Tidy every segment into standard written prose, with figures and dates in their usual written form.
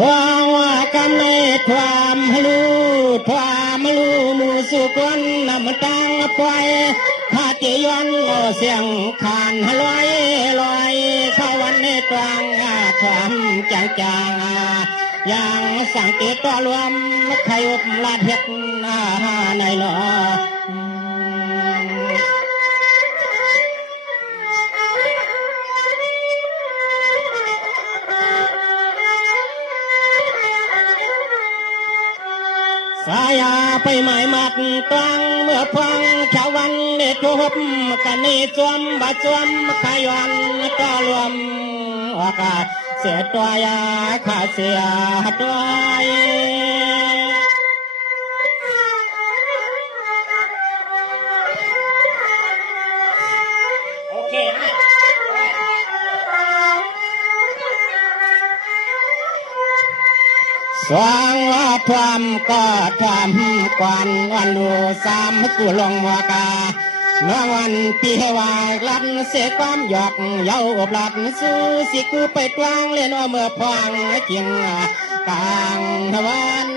ว่าวกันในความลูมูสุกวนนำตังปล่อยพาเจยอนเสียงขานลอยเข้าวันในตรังความจางอย่างสังเกตตัวรวมใครอุบลาดเห็ดในหนอสายาไปหมายมัดตังเมื่อพังชาววันเนทุบกันในจวมบัดจวมขายวันก็รวมอากาศเสียตัวยาขาเสียตัวโอเคนะสว่างว่าความก็ความกวนวันดูสามกูลงหัวกาเมื่อวันปีให้วายลัดเสียความหยอกเย้าอบลัดสู้สิกูไปกลางเล่นว่าเมื่อพวังเกียงกลางวัน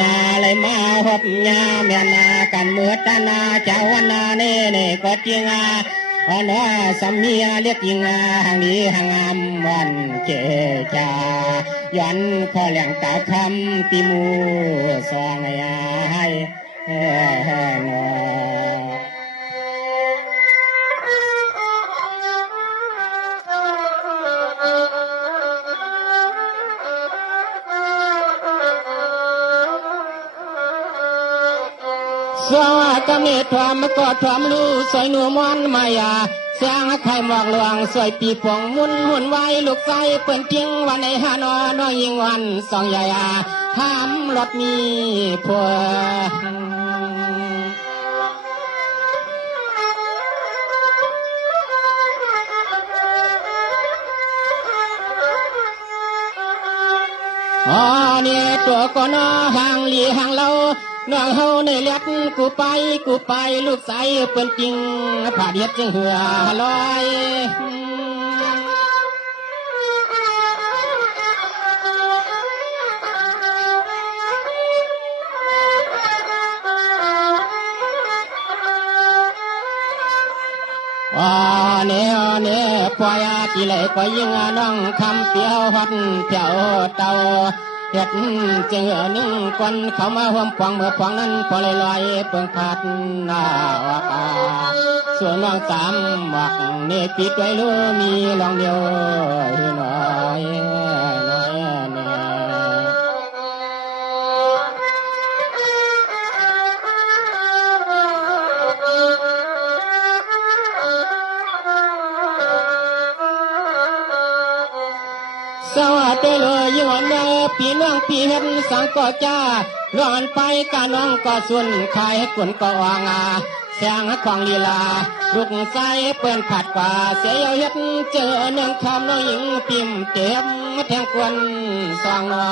นาเลยมาหบยาเมียนากันเมื่อตานาเจ้าวันนาเน่ก็จริงอันว่าสามีเรียกจริงหางนี้หางงามวันเจจาย้อนข้อเลี้ยงกาคำตีมูสองให้นอสว่ากำเนิดความกอดความรู้สวยหนูมอนมายาแสงไข่หมอกหลวงสวยปีพวงมุนหุ่นไว้ลูกไก่เปิ่นทิ้งวันในฮานอน้อยยิงวันสองยายาห้ามรถมีพวเนี่ยตัวก็นอห่างหลีห่างเราน้องเฮาในเล็ดกูไปลูกใสเปิ้นจริงผ่าเดียดจึงเหือลอยเนี่ยปล่อยกี่ไหลก็ยิงน้องคำเปียวฮอดเที่ยวเต่าเห็ดจึงหนึ่งคนเขามาห่วมพวงเมื่อพวงนั้นพอลอยเปิงพัดหน้าวักส่วนน้องสามวักเนปิดไว้รู้มีลองเดียวหน่อยสวัสดีเลยยิ่งวันปีน้องปีเห็นสังก็จ้าล้วนไปกาน้องก็ส่วนขายให้กวนก็วางแสงควางลีลาลูกใสเปิ้นผัดกว่าเสียเฮ็ดเจอเนืองคำน้องหญิงปิ่มเต็มแทงกวนสองนอ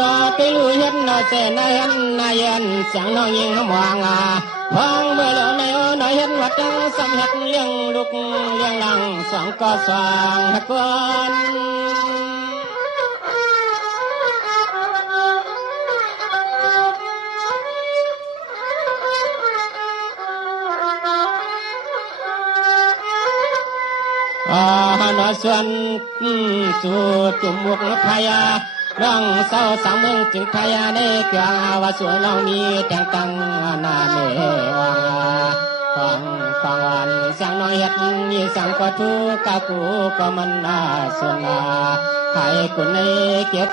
นอไปลุยเห็นนอเสนเห็นนายเย็นสังน้องยิงมองพังเมื่อเหลือในนอยเห็นวัดจังสำเห็ดเลี้ยงลูกเลี้ยงหลังสองก็สว่างหักวันนอส่วนสู่ตุ่มมุกพยาน้องเศร้าสามเมืองจึงพยาในเกลือว่าสวยน้องมีแต่งตั้งนาเมวังฟังวันเสียงน้อยเฮ็ดมีสังก็ทุกกะกูก็มันส่วนใครคนในเก็บ